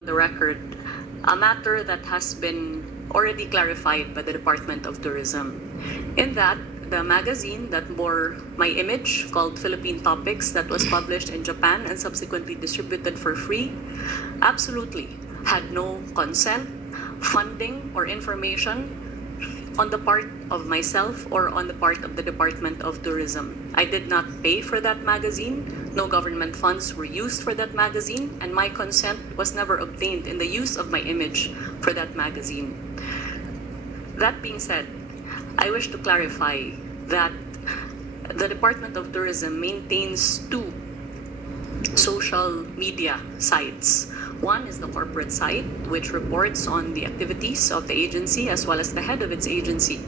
the record a matter that has been already clarified by the Department of Tourism. In that, the magazine that bore my image, called Philippine Topics, that was published in Japan and subsequently distributed for free, absolutely had no consent, funding, or information on the part of myself or on the part of the Department of Tourism. I did not pay for that magazine. No government funds were used for that magazine, and my consent was never obtained in the use of my image for that magazine. That being said, I wish to clarify that the Department of Tourism maintains two social media sites. One is the corporate site, which reports on the activities of the agency as well as the head of its agency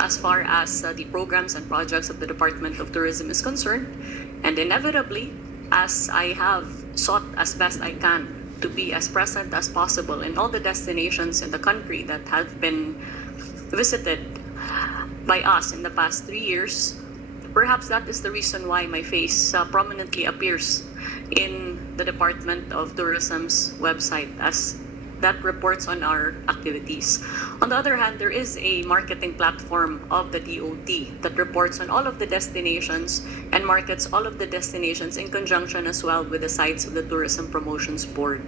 as far as the programs and projects of the Department of Tourism is concerned. And inevitably, as I have sought as best I can to be as present as possible in all the destinations in the country that have been visited by us in the past 3 years, perhaps that is the reason why my face prominently appears in the Department of Tourism's website, as that reports on our activities. On the other hand, there is a marketing platform of the DOT that reports on all of the destinations and markets all of the destinations in conjunction as well with the sites of the Tourism Promotions Board.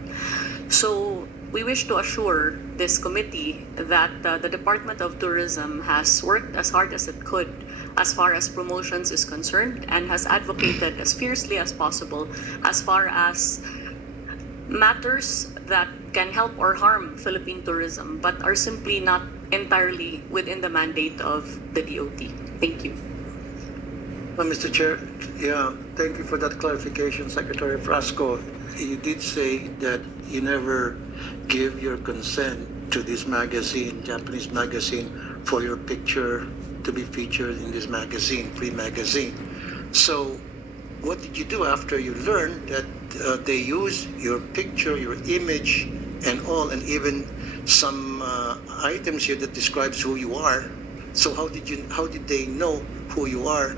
So we wish to assure this committee that the Department of Tourism has worked as hard as it could as far as promotions is concerned and has advocated as fiercely as possible as far as matters that can help or harm Philippine tourism but are simply not entirely within the mandate of the DOT. Thank you. Mr. Chair, yeah, thank you for that clarification, Secretary Frasco. You did say that you never give your consent to this magazine, Japanese magazine, for your picture to be featured in this magazine, free magazine. So what did you do after you learned that they use your picture, your image, and all, and even some items here that describes who you are? So how did they know who you are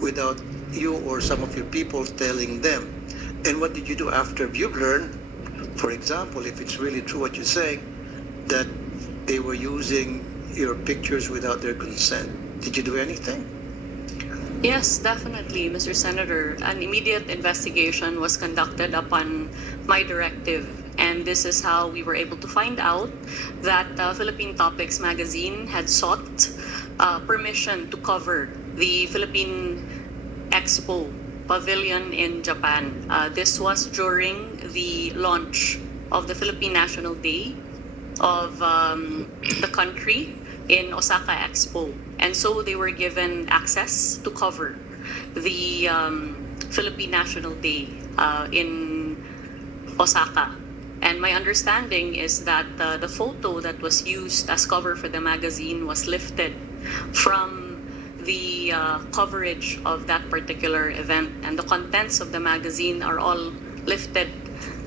without you or some of your people telling them? And what did you do after you've learned, for example, if it's really true what you're saying, that they were using your pictures without their consent? Did you do anything? Yes, definitely, Mr. Senator. An immediate investigation was conducted upon my directive, and this is how we were able to find out that Philippine Topics magazine had sought permission to cover the Philippine Expo Pavilion in Japan. This was during the launch of the Philippine National Day of the country in Osaka Expo. And so they were given access to cover the Philippine National Day in Osaka. And my understanding is that the photo that was used as cover for the magazine was lifted from the coverage of that particular event. And the contents of the magazine are all lifted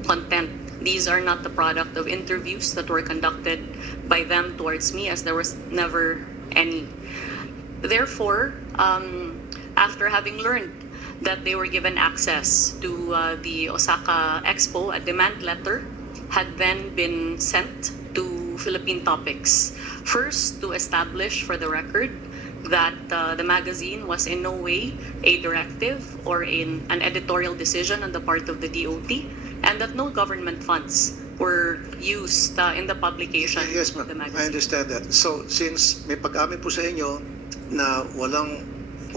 content. These are not the product of interviews that were conducted by them towards me, as there was never any. Therefore, after having learned that they were given access to the Osaka Expo, a demand letter had then been sent to Philippine Topics. First, to establish for the record that the magazine was in no way a directive or an editorial decision on the part of the DOT, and that no government funds were used in the publication Yes, of the ma'am. magazine. I understand that. So, since may pag-amin po sa inyo na walang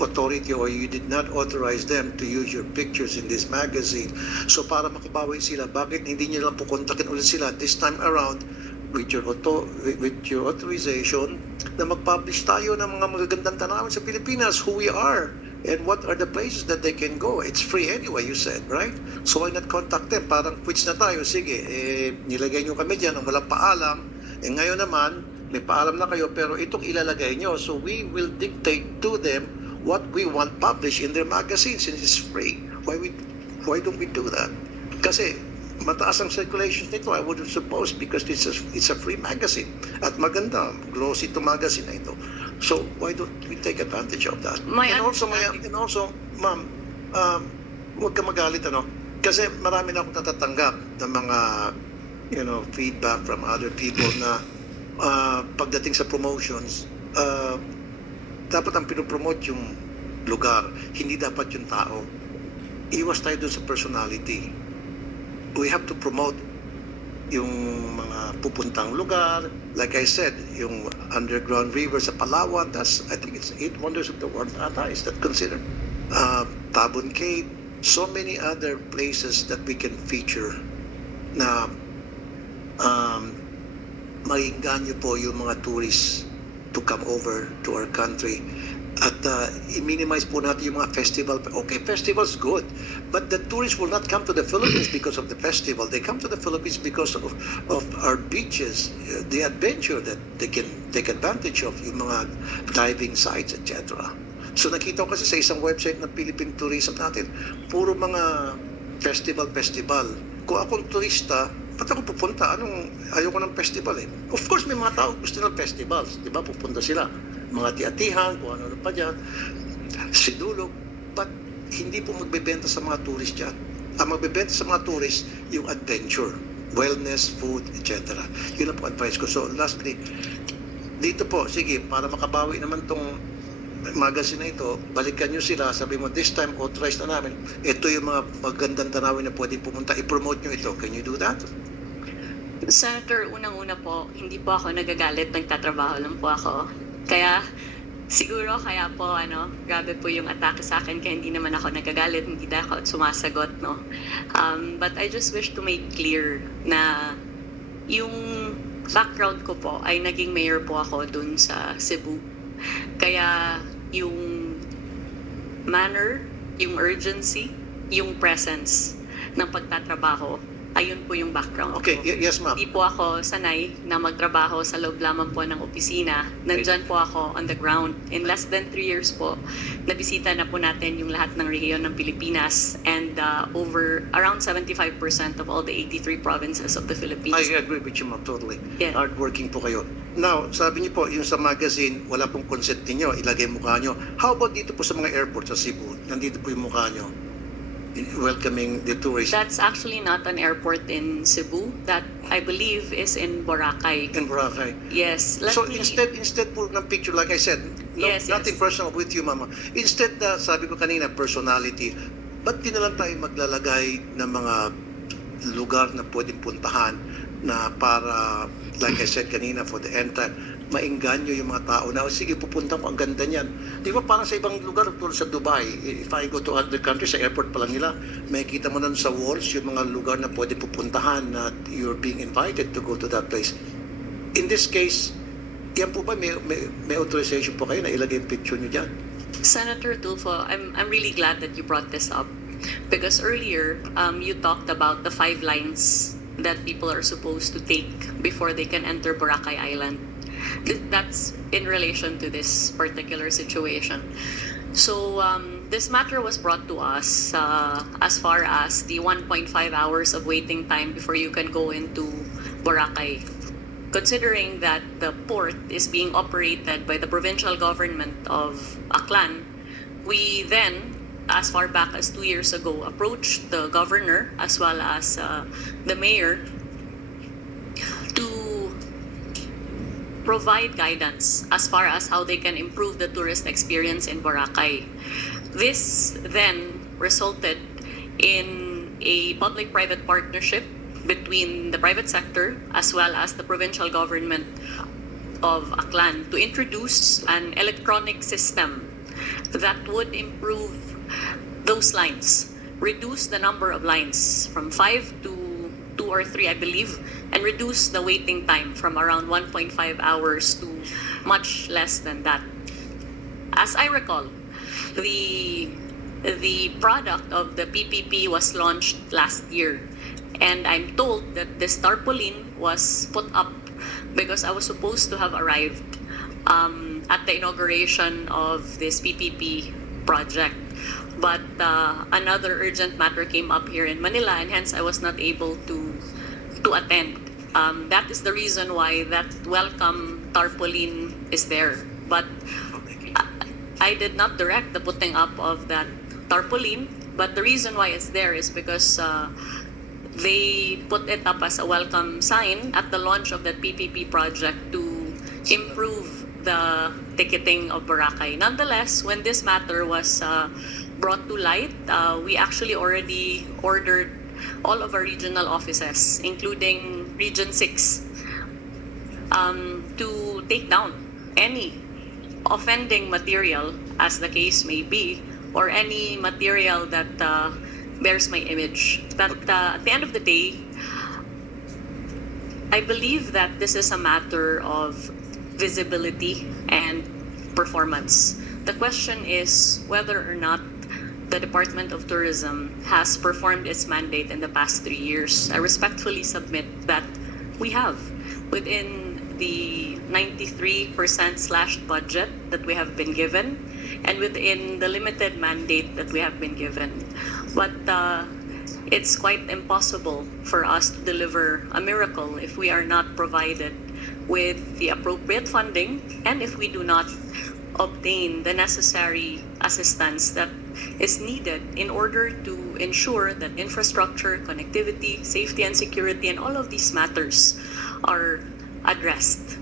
authority or you did not authorize them to use your pictures in this magazine, so para makabawi sila, bakit hindi niyo lang po kontakin ulit sila this time around with your authorization na mag-publish tayo ng mga magagandang tanawin sa Pilipinas, who we are, and what are the places that they can go. It's free anyway, you said, right? So why not contact them? Parang quits na tayo. Sige, nilagay nyo kami dyan ng walang paalam. Ngayon naman, may paalam na kayo, pero itong ilalagay nyo. So we will dictate to them what we want published in their magazine since it's free. Why don't we do that? Kasi mataas ang circulation nito, I would suppose, because it's a free magazine. At maganda, glossy to magazine na ito. So why don't we take advantage of that? And also, ma'am, huwag ka magalit, ano? Kasi marami na akong natatanggap ng mga feedback from other people na pagdating sa promotions, dapat ang pinopromote yung lugar, hindi dapat yung tao. Iwas tayo dun sa personality. We have to promote yung mga pupuntang lugar. Like I said, yung underground river sa Palawan, I think it's 8 wonders of the world ata, is that considered? Tabon Cave, so many other places that we can feature na maingganyo po yung mga tourists to come over to our country. At i-minimize po natin yung mga festival. Okay, festival's good, but the tourists will not come to the Philippines because of the festival. They come to the Philippines because of our beaches, the adventure that they can take advantage of, yung mga diving sites, etc. So nakita ko kasi sa isang website ng Philippine Tourism natin, puro mga festival. Kung akong turista, ba't ako pupunta? Ayoko ng festival eh. Of course, may mga tao gusto ng festivals. Di ba? Pupunta sila. Mga tiatihan, kung ano pa dyan. Sidulog. But hindi po magbebenta sa mga tourist dyan. Ang magbebenta sa mga tourist, yung adventure, wellness, food, etc. Yun ang po advice ko. So, lastly, dito po, sige, para makabawi naman tong magazine na ito, balikan nyo sila, sabi mo, this time, authorized na namin. Ito yung mga magandang tanawin na pwede pumunta. I-promote nyo ito. Can you do that? Senator, unang-una po, hindi po ako nagagalit, nagtatrabaho lang po ako. Kaya, siguro, grabe po yung atake sa akin, kaya hindi naman ako nagagalit, hindi na ako sumasagot, no? But I just wish to make clear na yung background ko po ay naging mayor po ako dun sa Cebu. Kaya yung manner, yung urgency, yung presence ng pagtatrabaho, ayun po yung background Okay, ko. yes ma'am. Hindi po ako sanay na magtrabaho sa loob lamang po ng opisina. Nandyan po ako on the ground. In less than 3 years po, nabisita na po natin yung lahat ng rehiyon ng Pilipinas and around 75% of all the 83 provinces of the Philippines. I agree with you ma'am, totally. Yeah. Hardworking po kayo. Now, sabi niyo po, yung sa magazine, wala pong consent niyo, ilagay mukha niyo. How about dito po sa mga airport sa Cebu? Nandito po yung mukha niyo. Welcoming the tourists That's actually not an airport in Cebu. That, I believe, is in Boracay. in Boracay. Yes. So instead po ng picture, like I said, Yes, nothing yes. personal with you, mama. Instead, sabi ko kanina, personality, ba't di na lang tayo maglalagay ng mga lugar na pwedeng puntahan na para, like I said kanina, for the end time, maingganyo yung mga tao na, sige, pupunta ko, ang ganda niyan. Di ba parang sa ibang lugar, tulad sa Dubai, if I go to other countries, sa airport pa lang nila, makikita mo nun sa walls yung mga lugar na pwede pupuntahan na you're being invited to go to that place. In this case, yan po ba, may authorization po kayo na ilagay yung picture nyo dyan? Senator Tulfo, I'm really glad that you brought this up because earlier you talked about the 5 lines that people are supposed to take before they can enter Boracay Island. That's in relation to this particular situation. So this matter was brought to us as far as the 1.5 hours of waiting time before you can go into Boracay. Considering that the port is being operated by the provincial government of Aklan, we then, as far back as 2 years ago, approached the governor as well as the mayor to provide guidance as far as how they can improve the tourist experience in Boracay. This then resulted in a public-private partnership between the private sector as well as the provincial government of Aklan to introduce an electronic system that would improve those lines, reduce the number of lines from 5 to 2 or 3, I believe, and reduce the waiting time from around 1.5 hours to much less than that. As I recall, the product of the PPP was launched last year, and I'm told that this tarpaulin was put up because I was supposed to have arrived at the inauguration of this PPP project. But another urgent matter came up here in Manila, and hence I was not able to attend. That is the reason why that welcome tarpaulin is there. But I did not direct the putting up of that tarpaulin, but the reason why it's there is because they put it up as a welcome sign at the launch of that PPP project to improve the ticketing of Boracay. Nonetheless, when this matter was brought to light, we actually already ordered all of our regional offices, including Region 6, to take down any offending material, as the case may be, or any material that bears my image. But at the end of the day, I believe that this is a matter of visibility and performance. The question is whether or not the Department of Tourism has performed its mandate in the past 3 years. I respectfully submit that we have, within the 93% slashed budget that we have been given, and within the limited mandate that we have been given. But it's quite impossible for us to deliver a miracle if we are not provided with the appropriate funding and if we do not obtain the necessary assistance that is needed in order to ensure that infrastructure, connectivity, safety and security, and all of these matters are addressed.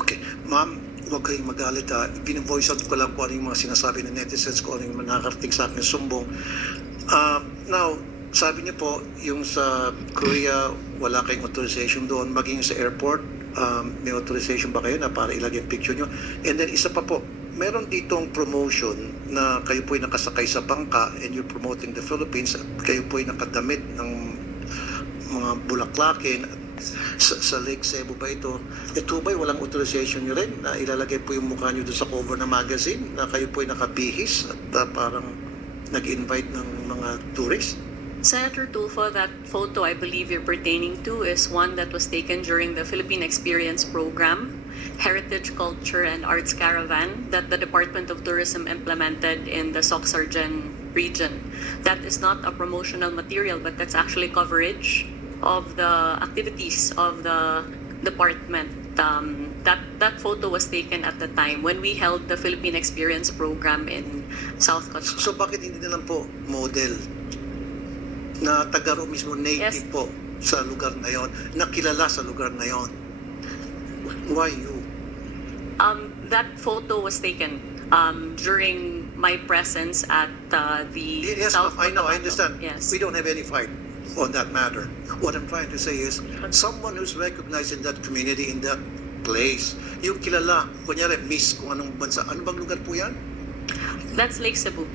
Okay, ma'am, huwag kayong magalit ha. Bine-voice out ko lang kung ano yung mga sinasabi ng netizens, kung ano yung nakarating sa akin sumbong. Now, sabi niyo po, yung sa Korea, wala kayong authorization doon, maging sa airport, may authorization ba kayo na para ilagay yung picture nyo? And then isa pa po, meron ditong promotion na kayo po'y nakasakay sa bangka and you're promoting the Philippines, kayo po'y nakadamit ng mga bulaklakin sa Lake Cebu ba ito? Ito ba'y walang authorization nyo rin na ilalagay po yung mukha nyo doon sa cover ng magazine na kayo po'y nakabihis at parang nag-invite ng mga tourists? Senator Tulfo, that photo I believe you're pertaining to is one that was taken during the Philippine Experience Program, Heritage, Culture, and Arts Caravan that the Department of Tourism implemented in the Soc-Sargen region. That is not a promotional material, but that's actually coverage of the activities of the department. That photo was taken at the time when we held the Philippine Experience Program in South Coast. So bakit hindi na lang po model na taga mismo native Yes. po sa lugar na yon, nakilala sa lugar na yon? Why you? That photo was taken during my presence at the Yes, South I know, I Cotabato. understand. Yes. We don't have any fight on that matter. What I'm trying to say is, someone who's recognized in that community, in that place, yung kilala, kunyari, miss kung anong bansa, ano bang lugar po yan? That's Lake Cebu.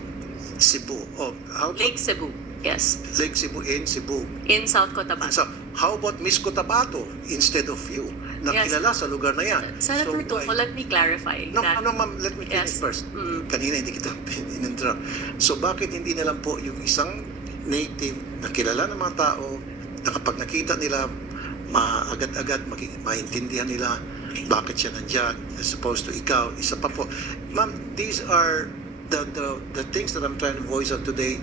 Cebu. Oh, how about Lake Cebu, yes. Lake Cebu in Cebu? In South Cotabato. So, how about Miss Cotabato instead of you? Nakilala sa lugar na yan. Senator So, Tulfo, let me clarify No, that. no, ma'am, let me finish Yes. first. Mm. Kanina hindi kita in-interrupt. So, bakit hindi na lang po yung isang native na kilala ng mga tao na kapag nakita nila, maagad-agad maintindihan nila bakit siya nandyan as opposed to ikaw. Isa pa po. Ma'am, these are the things that I'm trying to voice out today.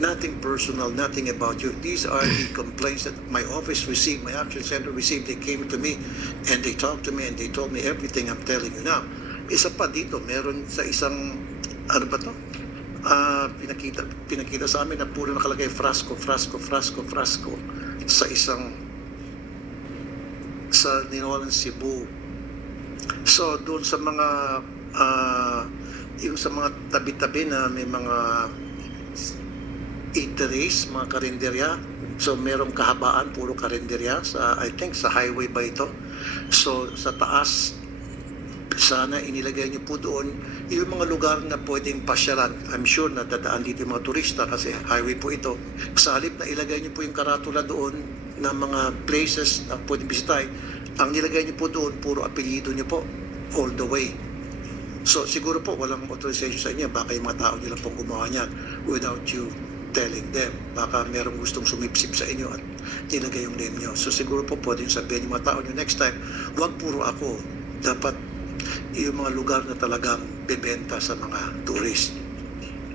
Nothing personal, nothing about you. These are the complaints that my office received, my action center received. They came to me and they talked to me and they told me everything I'm telling you now. Isa pa dito, meron sa isang, ano ba to? Pinakita sa amin na puro nakalagay Frasco sa isang, sa Ninolan, Cebu. So, doon sa mga, yung sa mga tabi-tabi na may mga eateries, mga karinderya. So, merong kahabaan, puro karinderya. I think sa highway ba ito? So, sa taas, sana inilagay niyo po doon yung mga lugar na pwedeng pasyalan. I'm sure na dadaan dito yung mga turista kasi highway po ito. Sa halip na ilagay niyo po yung karatula doon ng mga places na pwedeng bisitahin, ang nilagay niyo po doon, puro apelyido niyo po all the way. So siguro po walang authorization sa inyo, baka yung mga tao nila pong gumawa niyan without you telling them. Baka merong gustong sumipsip sa inyo at nilagay yung name niyo. So siguro po pwedeng sabihin yung mga tao niyo next time, wag puro ako. Dapat yung mga lugar na talagang bebenta sa mga tourist.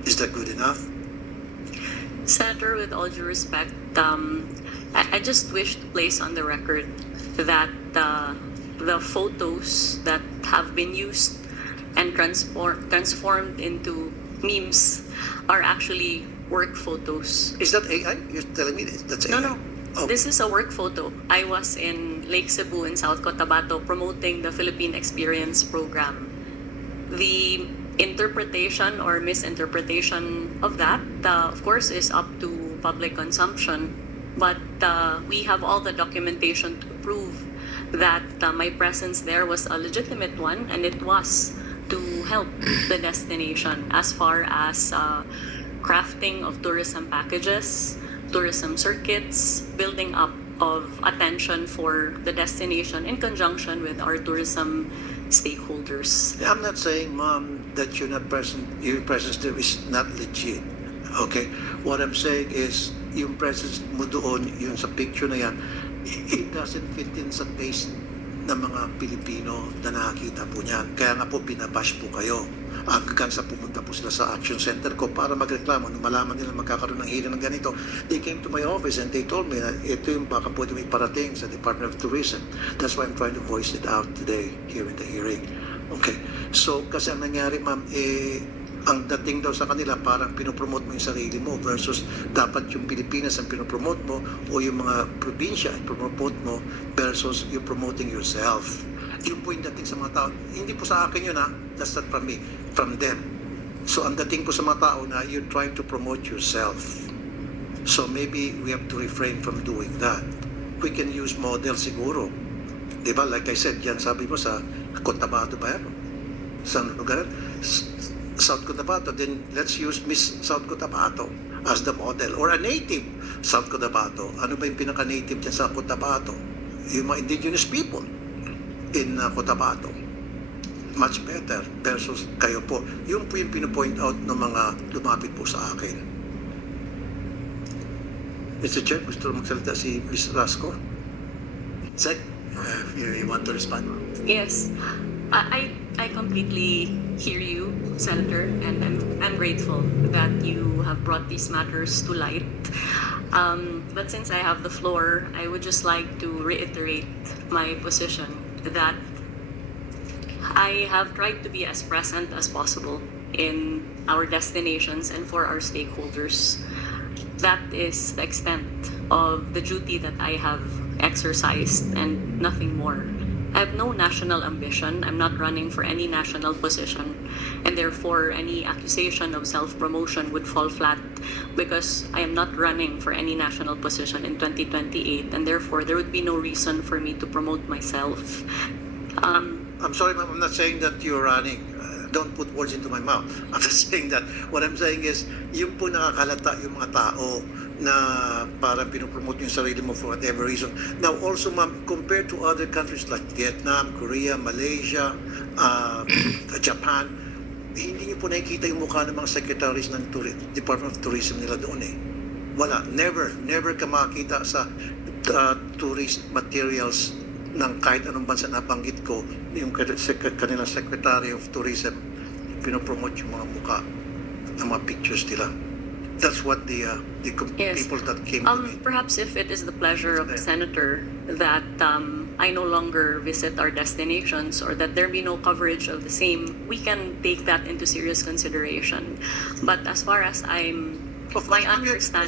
Is that good enough? Senator, with all due respect, I just wish to place on the record that the photos that have been used and transformed into memes are actually work photos. Is that AI? You're telling me that's AI? No. This is a work photo. I was in Lake Cebu in South Cotabato promoting the Philippine Experience program. The interpretation or misinterpretation of that, of course, is up to public consumption. But we have all the documentation to prove that my presence there was a legitimate one, and it was to help the destination as far as crafting of tourism packages, tourism circuits, building up of attention for the destination in conjunction with our tourism stakeholders. I'm not saying, Mom, that you're not present, your presence there is not legit. Okay? What I'm saying is, yung presence mo doon, yun sa picture na yan, it doesn't fit in sa taste ng mga Pilipino na nakakita po niyan. Kaya nga po, binabash po kayo. Hanggang sa pumunta po sila sa action center ko para magreklamo. Nung malaman nila magkakaroon ng hearing ng ganito, they came to my office and they told me na ito yung baka pwede may parating sa Department of Tourism. That's why I'm trying to voice it out today here in the hearing. Okay. So, kasi ang nangyari, ma'am, ang dating daw sa kanila, parang pinopromote mo yung sarili mo versus dapat yung Pilipinas ang pinopromote mo o yung mga probinsya ang pinopromote mo versus you promoting yourself. Yun po yung dating sa mga tao. Hindi po sa akin yun, ha? That's not from me, from them. So ang dating po sa mga tao na you're trying to promote yourself. So maybe we have to refrain from doing that. We can use model siguro. Diba? Like I said, yan sabi mo sa Cotabato ba yan? Sa lugar? South Cotabato, then let's use Miss South Cotabato as the model or a native South Cotabato. Ano ba yung pinaka-native dyan sa Cotabato? Yung mga indigenous people in Cotabato. Much better versus kayo po. Yung po yung pinapoint out ng mga lumapit po sa akin. Mr. Chair, gusto mo magsalita si Ms. Rasco? Sec, you want to respond? Yes, I completely hear you, Senator, and I'm grateful that you have brought these matters to light. But since I have the floor, I would just like to reiterate my position that I have tried to be as present as possible in our destinations and for our stakeholders. That is the extent of the duty that I have exercised and nothing more. I have no national ambition. I'm not running for any national position, and therefore any accusation of self-promotion would fall flat because I am not running for any national position in 2028, and therefore there would be no reason for me to promote myself. I'm sorry, ma'am, I'm not saying that you're running. Don't put words into my mouth. I'm just saying that what I'm saying is, yung po nakakalata yung mga tao na parang pinopromote yung sarili mo for whatever reason. Now also, ma'am, compared to other countries like Vietnam, Korea, Malaysia, Japan, hindi niyo po nakikita yung mukha ng mga secretaries ng Department of Tourism nila doon eh. Wala, never ka makita sa tourist materials ng kahit anong bansa na banggit ko, yung kanilang Secretary of Tourism, pinopromote yung mga mukha ng mga pictures nila. That's what the Yes. people that came to me. Perhaps if it is the pleasure of the Senator that I no longer visit our destinations or that there be no coverage of the same, we can take that into serious consideration. But as far as Of my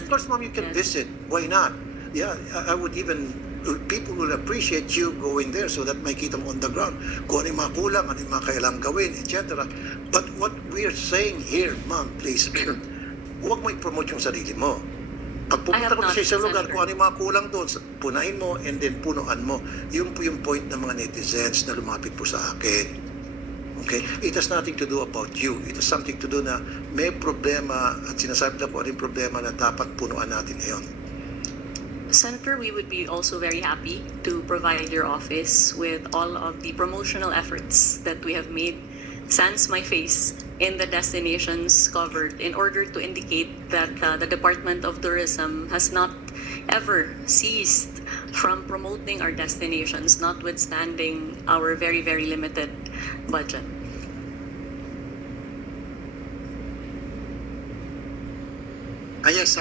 course, ma'am, you can Yes. visit. Why not? Yeah, I would even, people will appreciate you going there so that makita mo on the ground kung ano yung mga kulang, ano yung mga kailangang gawin, etc. But what we are saying here, ma'am, please, huwag mo i-promote yung sarili mo. Pag pumunta ko sa isang lugar, kung ano yung mga kulang doon, punahin mo and then punuan mo. Yun po yung point ng mga netizens na lumapit po sa akin. Okay? It has nothing to do about you. It has something to do na may problema at sinasabi na ko ano yung problema na dapat punuan natin ngayon. Senator, we would be also very happy to provide your office with all of the promotional efforts that we have made sans my face in the destinations covered in order to indicate that the Department of Tourism has not ever ceased from promoting our destinations, notwithstanding our very, very limited budget. Yes,